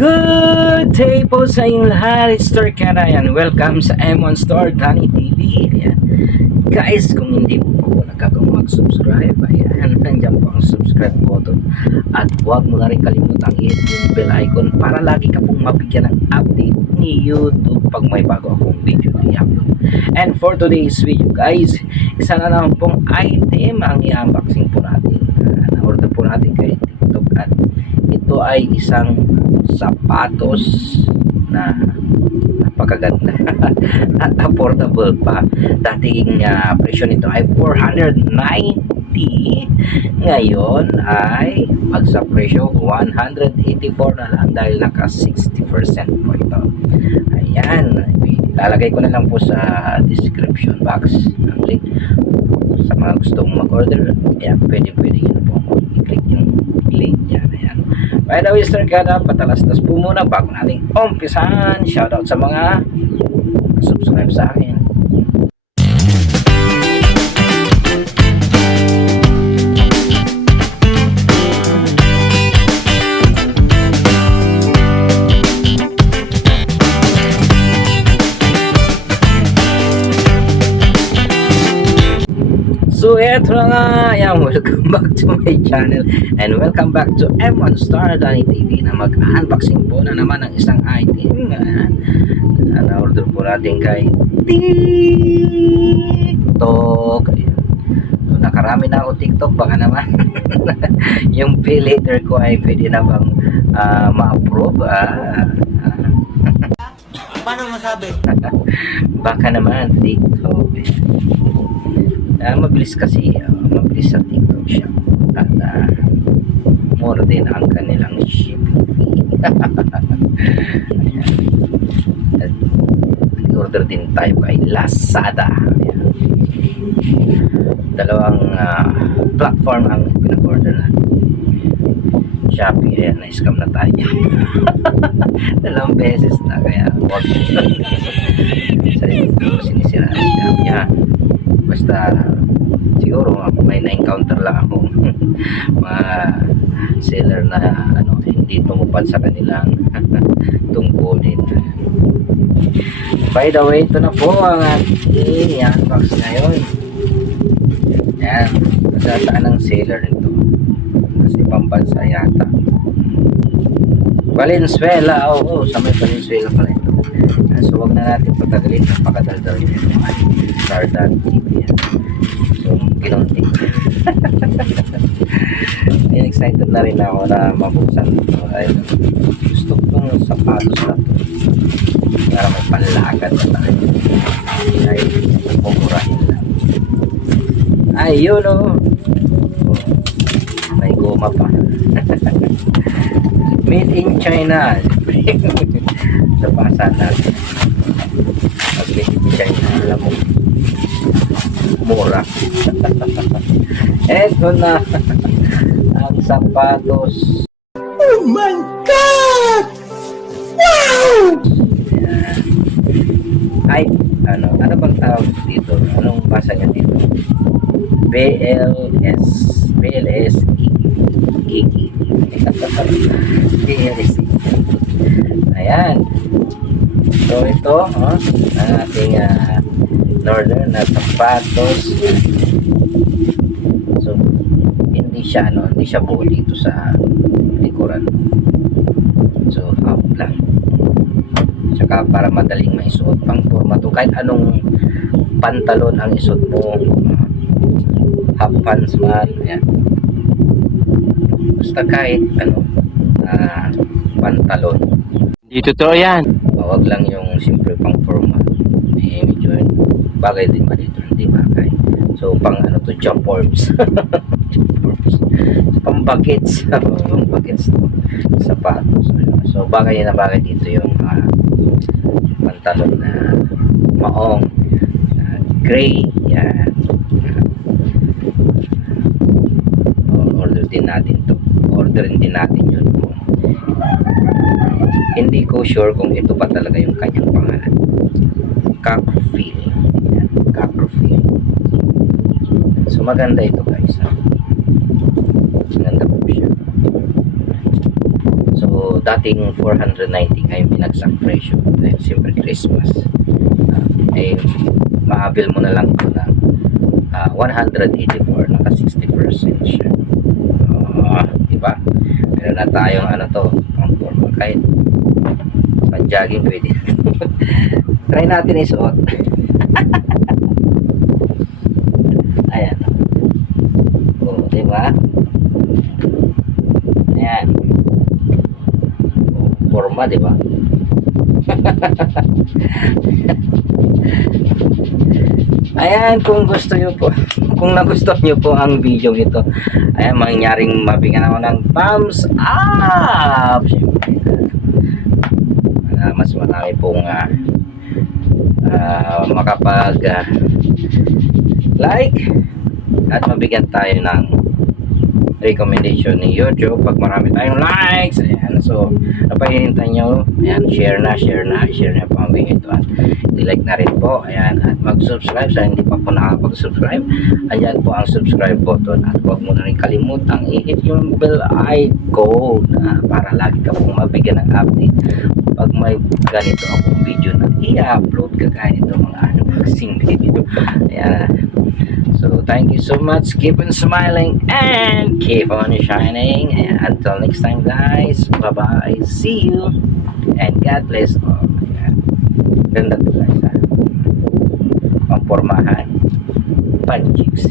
Good day po sa inyong lahat. It's Sir Karayan. Welcome sa M1 Store Danny TV. Ayan. Guys, kung hindi po nagkakang mag-subscribe, ayan, nandiyan po ang subscribe button. At huwag mo na rin kalimutang i-hit yung bell icon para lagi ka pong mabigyan ng update ni YouTube pag may bago akong video na i-upload. And for today's video guys, isa na naman pong item ang i-unboxing po natin. Na-order po natin kay TikTok at ito ay isang sapatos na napakaganda at affordable pa. Dating presyo nito ay 490, ngayon ay magsa presyo 184 na lang dahil naka 60% po ito. Ayan, ilalagay ko na lang po sa description box ang link sa mga gustong mag-order. Ayan, pwede yun po i-click yung link yan. Ayan. By the way, Sir Gada, patalastas po muna bago natin umpisahan. Shoutout sa mga subscribe sa akin. So eto na nga, ayan, welcome back to my channel and welcome back to M1 Star Danny TV na mag-unboxing po na naman ng isang item na na-order po natin kay TikTok. Ayan. So, nakarami na ako TikTok, baka naman yung pay later ko ay pwede na bang ma-approve. Paano masabi? Baka naman TikTok. Mabilis kasi, mabilis sa TikTok siya at more din ang kanilang shipping fee. At order din tayo kay Lazada. Ayan. Dalawang platform ang pinag-order natin. Shopee, ayan, na-scam na tayo. Dalawang beses na, kaya wag sinisira na Shopee, ha. Basta siguro may na-encounter lang ako mga seller na hindi tumupad sa kanilang tungkulin. By the way, ito na po ang ating unbox ngayon. Yan, nasasaan ang seller nito kasi pambansa yata. Valenzuela, oo, sa may Valenzuela pala ito. So wag na natin patagalin, napakadaldal nito ay Stardan TV yan. So ginunting ay excited na rin ako na mabuksan ito. Ay, gusto kong sapatos na ito para may panlakad na tayo ay pumurahin lang. Ay yun o, may goma pa. Made in China. Napasan natin pag made in China, alam mo mura. Eto na ang sapatos. Oh my God! Wow! Ay, ano bang tawag dito? Anong basa niya dito? BLS Iki. BLS. Ayan. So ito, ang ating order na sapatos. So hindi siya buo dito sa likuran. So half lang. Tsaka para madaling maisuot pang forma to, kahit anong pantalon ang isuot mo, half pants man, ayan. Basta kahit pantalon. Dito to yan. Wag lang yung simple pang formal. Medyo bagay din ba dito? Hindi bagay. So pang to, jump forms. Pang buckets. Pang buckets to. Sapatos. So bagay na bagay dito yung pantalon na maong gray. Yan. Order din natin to. Orderin din natin yun. Hindi ko sure kung ito pa talaga yung kanyang pangalan. Cacrofil. Cacrofil. So maganda ito guys. Maganda po siya. So dating 490 ngayon binagsak presyo dahil siyempre Christmas. Maabil mo na lang ito ng 184, naka 60% siya. Diba? Meron na tayong ano to, pang forma, kahit pang jogging pwede. Try natin isuot. Ayan. O, diba? Ayan. O, forma, diba? Ayan, kung gusto nyo po, kung nagustuhan nyo po ang video ito, ayan, mangyaring mabigyan ako ng thumbs up. Siyempre, mas marami pong makapag like at mabigyan tayo ng recommendation ni YouTube pag marami tayong likes. Ayan, so napahihintay nyo, ayan, share na po ang video ito at i-like na rin po, ayan, at mag-subscribe sa hindi pa po nakapag-subscribe. Ayan po ang subscribe button at huwag mo na rin kalimutang i-hit yung bell icon para lagi ka pong mabigyan ng update pag may ganito akong video na i-upload kagaya ito mga unboxing video. Ayan. So, thank you so much. Keep on smiling and keep on shining. And until next time, guys. Bye-bye. See you. And God bless all. Ayan. Ganda to, guys. Pangpormahan. Pan chicks.